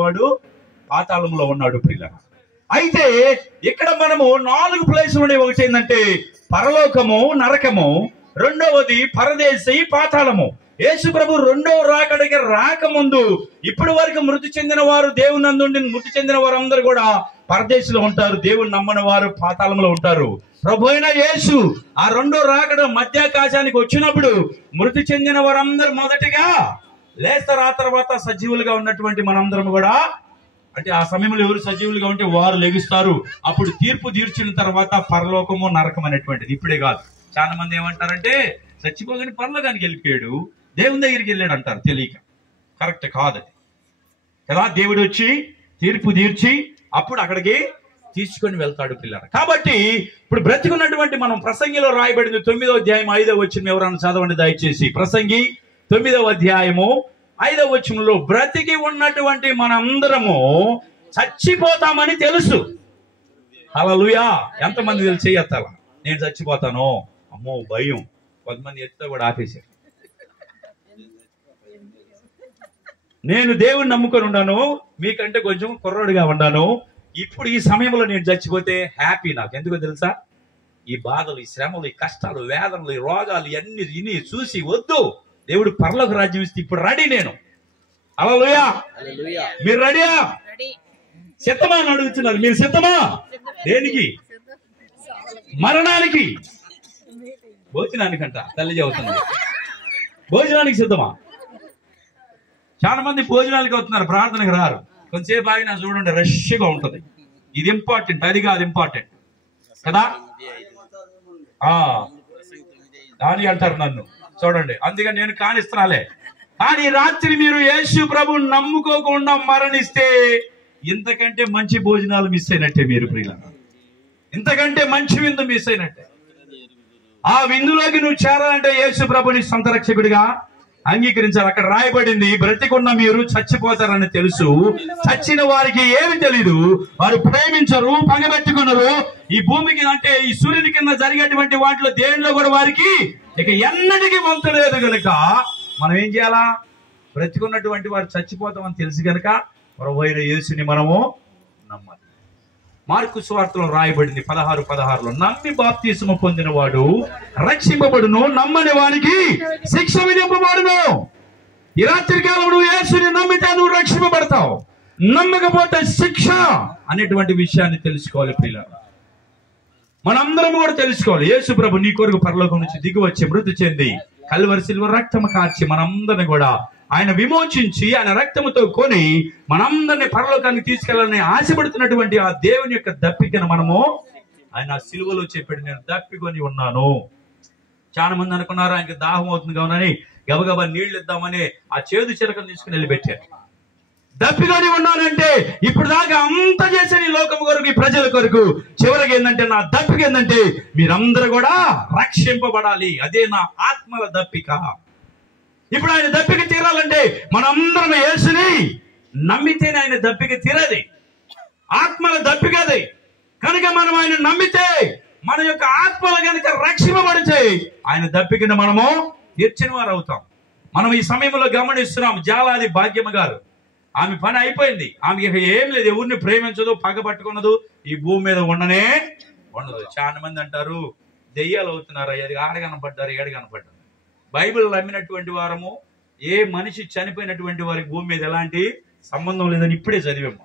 వాడు పాతాళంలో ఉన్నాడు ప్రియులారా. అయితే ఇక్కడ మనము 4 ప్లేసులు ఉన్నాయి. ఒకటి ఏంటంటే పరలోకము, నరకము, రెండవది పరదేశి, పాతాళము. యేసు ప్రభు రెండవ రాకడికి రాకముందు ఇప్పటి వరకు మృతి చెందిన వారు దేవుని నందు మృతి చెందిన వారందరూ కూడా పరదేశంలో ఉంటారు. దేవుని నమ్మని వారు పాతాళంలో ఉంటారు. ప్రభు అయిన యేసు ఆ రెండో రాకడ మధ్యాకాశానికి వచ్చినప్పుడు మృతి చెందిన వారందరూ మొదటిగా లేస్తారు. ఆ తర్వాత సజీవులుగా ఉన్నటువంటి మనందరం కూడా, అంటే ఆ సమయంలో ఎవరు సజీవులుగా ఉంటే వారు లెగుస్తారు. అప్పుడు తీర్పు తీర్చిన తర్వాత పరలోకము, నరకం అనేటువంటిది. ఇప్పుడే కాదు. చాలా మంది ఏమంటారంటే చచ్చిపోగానే పరలోకానికి వెళ్ళిపోయాడు, దేవుని దగ్గరికి వెళ్ళాడు అంటారు. తెలియక. కరెక్ట్ కాదది కదా. దేవుడు వచ్చి తీర్పు తీర్చి అప్పుడు అక్కడికి తీసుకొని వెళ్తాడు పిల్లలు. కాబట్టి ఇప్పుడు బ్రతికున్నటువంటి మనం ప్రసంగిలో రాయబడింది 9వ అధ్యాయం 5వ వచనం ఎవరైనా చదవండి దయచేసి. ప్రసంగి 9వ అధ్యాయము 5వ వచనంలో బ్రతికి ఉన్నటువంటి మనందరము చచ్చిపోతామని తెలుసు. హల్లెలూయా. ఎంతమంది తెలుసు? చెయ్యొత్తాల. నేను చచ్చిపోతాను, అమ్మో భయం. కొంతమంది ఎత్తుతో కూడా ఆపేశారు. నేను దేవుని నమ్ముకొని ఉన్నాను, మీకంటే కొంచెం కుర్రోడిగా ఉన్నాను. ఇప్పుడు ఈ సమయంలో నేను చచ్చిపోతే హ్యాపీ. నాకు ఎందుకో తెలుసా? ఈ బాధలు, ఈ శ్రమలు, ఈ కష్టాలు, వేదనలు, ఈ రోగాలు ఇవన్నీ ఇని చూసి వద్దు. దేవుడు పరలోక రాజ్యం ఇస్తే ఇప్పుడు రెడీ నేను. హల్లెలూయా. మీరు రెడీయా? సిద్ధమా అని అడుగుతున్నారు. మీరు సిద్ధమా? దేనికి? మరణానికి, భోజనానికంట. తల్లి చెబుతుంది. భోజనానికి సిద్ధమా? చాలా మంది భోజనానికి వస్తున్నారు, ప్రార్థనకు రారు. కొంతసేపు ఆగినా చూడండి, రష్గా ఉంటుంది. ఇది ఇంపార్టెంట్, అది కాదు ఇంపార్టెంట్ కదా. దాని అంటారు నన్ను చూడండి, అందుకని నేను కానిస్తున్నాలే. కానీ రాత్రి మీరు యేసు ప్రభువుని నమ్ముకోకుండా మరణిస్తే ఇంతకంటే మంచి భోజనాలు మిస్ అయినట్టే. మీరు ప్రియులారా, ఇంతకంటే మంచి విందు మిస్ అయినట్టే. ఆ విందులోకి నువ్వు చేరాలంటే యేసు ప్రభుని సొంత రక్షకుడిగా అంగీకరించాలి. అక్కడ రాయబడింది, బ్రతికున్న మీరు చచ్చిపోతారని తెలుసు, చచ్చిన వారికి ఏమి తెలీదు, వారు ప్రేమించరు, పగబెట్టుకున్నారు. ఈ భూమికి అంటే ఈ సూర్యుని కింద జరిగేటువంటి వాటిలో దేనిలో కూడా వారికి ఇక ఎన్నటికీ వంత లేదు కనుక మనం ఏం చేయాలా? బ్రతికున్నటువంటి వారు చచ్చిపోతామని తెలుసు కనుక ప్రభువైన యేసుని మనము నమ్మాలి. మార్కు సువార్తలో రాయబడింది 16:16లో, నమ్మి బాప్తిసము పొందిన వాడు రక్షింపబడును, నమ్మని వానికి శిక్ష విధింపబడును. ఈ రాత్రి కాలం నువ్వు యేసుని నమ్మితే నువ్వు రక్షింపబడతావు, నమ్మకపోతే శిక్ష అనేటువంటి విషయాన్ని తెలుసుకోవాలి ప్రియులారా. మనందరం కూడా తెలుసుకోవాలి. యేసు ప్రభు నీ కొరకు పరలోకం నుంచి దిగి వచ్చి మృతి చెంది కల్వరి సిలువ రక్తము కార్చి మనందరిని కూడా ఆయన విమోచించి ఆయన రక్తముతో కొని మనందరినీ పరలోకానికి తీసుకెళ్లాలని ఆశపడుతున్నటువంటి ఆ దేవుని యొక్క దప్పికను మనము ఆయన సిలువలో చెప్పాడు, నేను దప్పికొని ఉన్నాను. చాలా మంది అనుకున్నారు ఆయనకి దాహం అవుతుంది కావునని గబగబా నీళ్లు ఇద్దామని ఆ చేదు చిరకను తీసుకుని వెళ్ళి పెట్టారు. దప్పికొని ఉన్నానంటే ఇప్పుడు దాకా అంత చేసిన ఈ లోకం కొరకు, ఈ ప్రజల కొరకు, చివరికి ఏంటంటే నా దప్పిక ఏంటంటే మీరందరూ కూడా రక్షింపబడాలి. అదే నా ఆత్మల దప్పిక. ఇప్పుడు ఆయన దప్పిక తీరాలంటే మనందరం యేసుని నమ్మితేనే ఆయన దప్పిక తీరది. ఆత్మల దప్పిక అది కనుక మనం ఆయన నమ్మితే మన యొక్క ఆత్మలు కనుక రక్షింపబడితే ఆయన దప్పికను మనము తీర్చిన వారు అవుతాం. మనం ఈ సమయంలో గమనిస్తున్నాం. జాలాది భాగ్యమ్మ గారు, ఆమె పని అయిపోయింది. ఆమెకి ఏం లేదు, ఎవరిని ప్రేమించదు, పగ పట్టుకున్నదు, ఈ భూమి మీద ఉండనే ఉండదు. చాలా మంది అంటారు దెయ్యాలు అవుతున్నారు, అది ఆడ కనపడ్డారు, ఏడు కనపడ్డారు. బైబిల్ నమ్మినటువంటి వారము ఏ మనిషి చనిపోయినటువంటి వారికి భూమి మీద ఎలాంటి సంబంధం లేదని ఇప్పుడే చదివాము.